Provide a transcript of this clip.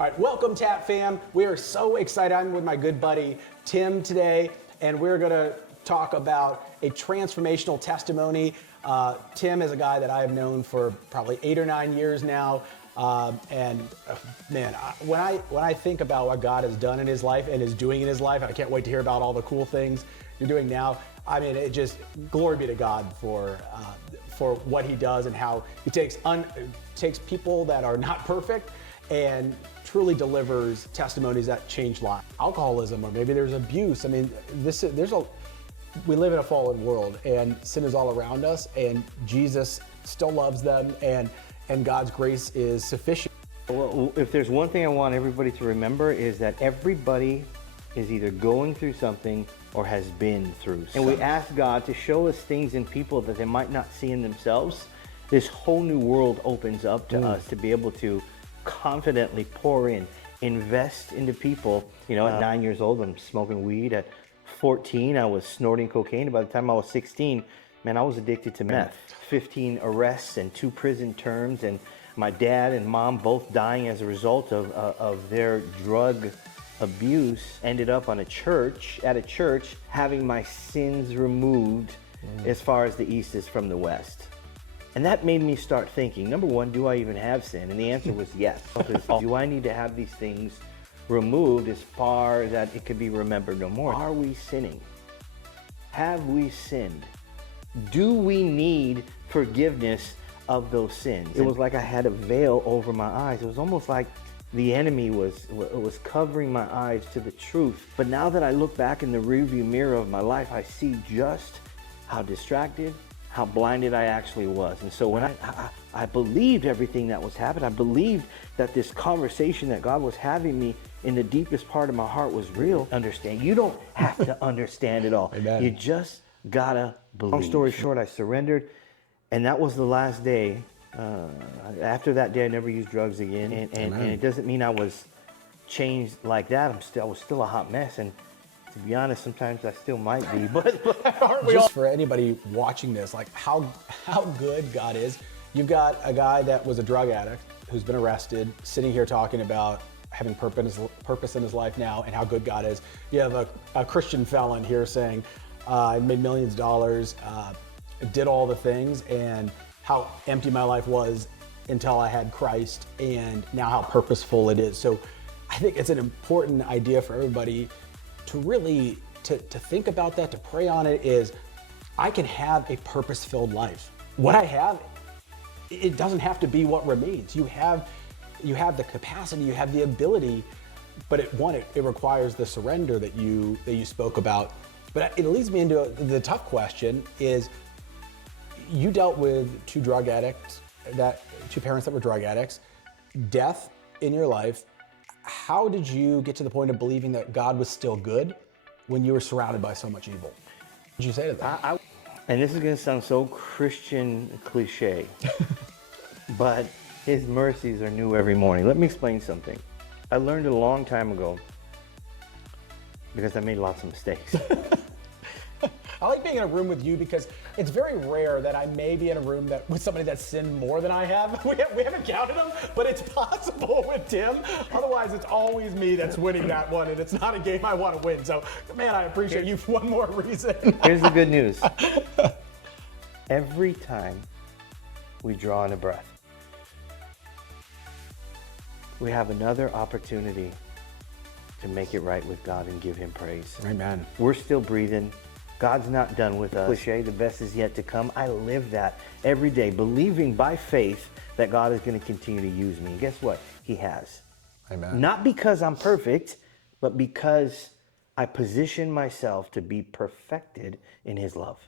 All right, welcome Tap Fam. We are so excited. I'm with my good buddy Tim today, and we're gonna talk about a transformational testimony. Tim is a guy that I have known for probably 8 or 9 years now. Man, when I think about what God has done in his life and is doing in his life, I can't wait to hear about all the cool things you're doing now. I mean, it just, glory be to God for what he does and how he takes people that are not perfect and truly delivers testimonies that change lives. Alcoholism, or maybe there's abuse. I mean, we live in a fallen world and sin is all around us, and Jesus still loves them, and God's grace is sufficient. Well, if there's one thing I want everybody to remember is that everybody is either going through something or has been through something. And we ask God to show us things in people that they might not see in themselves. This whole new world opens up to us to be able to confidently pour in, invest into people. You know, at 9 years old, I'm smoking weed. At 14, I was snorting cocaine. By the time I was 16, man, I was addicted to meth. 15 arrests and 2 prison terms, and my dad and mom both dying as a result of their drug abuse. Ended up at a church, having my sins removed as far as the east is from the west. And that made me start thinking, number one, do I even have sin? And the answer was yes. Do I need to have these things removed as far that it could be remembered no more? Are we sinning? Have we sinned? Do we need forgiveness of those sins? It was like I had a veil over my eyes. It was almost like the enemy was covering my eyes to the truth. But now that I look back in the rearview mirror of my life, I see just how distracted, how blinded I actually was. And so when I believed everything that was happening, I believed that this conversation that God was having me in the deepest part of my heart was real. Understand, you don't have to understand it all. Amen. You just gotta believe. Long story short, I surrendered, and that was the last day. After that day, I never used drugs again, and it doesn't mean I was changed like that. I was still a hot mess, and to be honest, sometimes I still might be. But aren't we all? For anybody watching this, like how good God is. You've got a guy that was a drug addict who's been arrested, sitting here talking about having purpose in his life now and how good God is. You have a Christian felon here saying, I made millions of dollars, did all the things, and how empty my life was until I had Christ, and now how purposeful it is. So I think it's an important idea for everybody to really to think about that, to pray on it, is I can have a purpose-filled life. What I have, it doesn't have to be what remains. You have the capacity, you have the ability, but it requires the surrender that you spoke about. But it leads me into the tough question is, you dealt with two parents that were drug addicts, death in your life. How did you get to the point of believing that God was still good when you were surrounded by so much evil? What did you say to that? And this is going to sound so Christian cliche, but his mercies are new every morning. Let me explain something. I learned it a long time ago because I made lots of mistakes. I like being in a room with you because it's very rare that I may be in a room with somebody that's sinned more than I have. We haven't counted them, but it's possible with Tim. Otherwise, it's always me that's winning that one, and it's not a game I want to win. So, man, I appreciate you for one more reason. Here's the good news. Every time we draw in a breath, we have another opportunity to make it right with God and give him praise. Amen. We're still breathing. God's not done with us. Cliche, the best is yet to come. I live that every day, believing by faith that God is going to continue to use me. And guess what? He has. Amen. Not because I'm perfect, but because I position myself to be perfected in his love.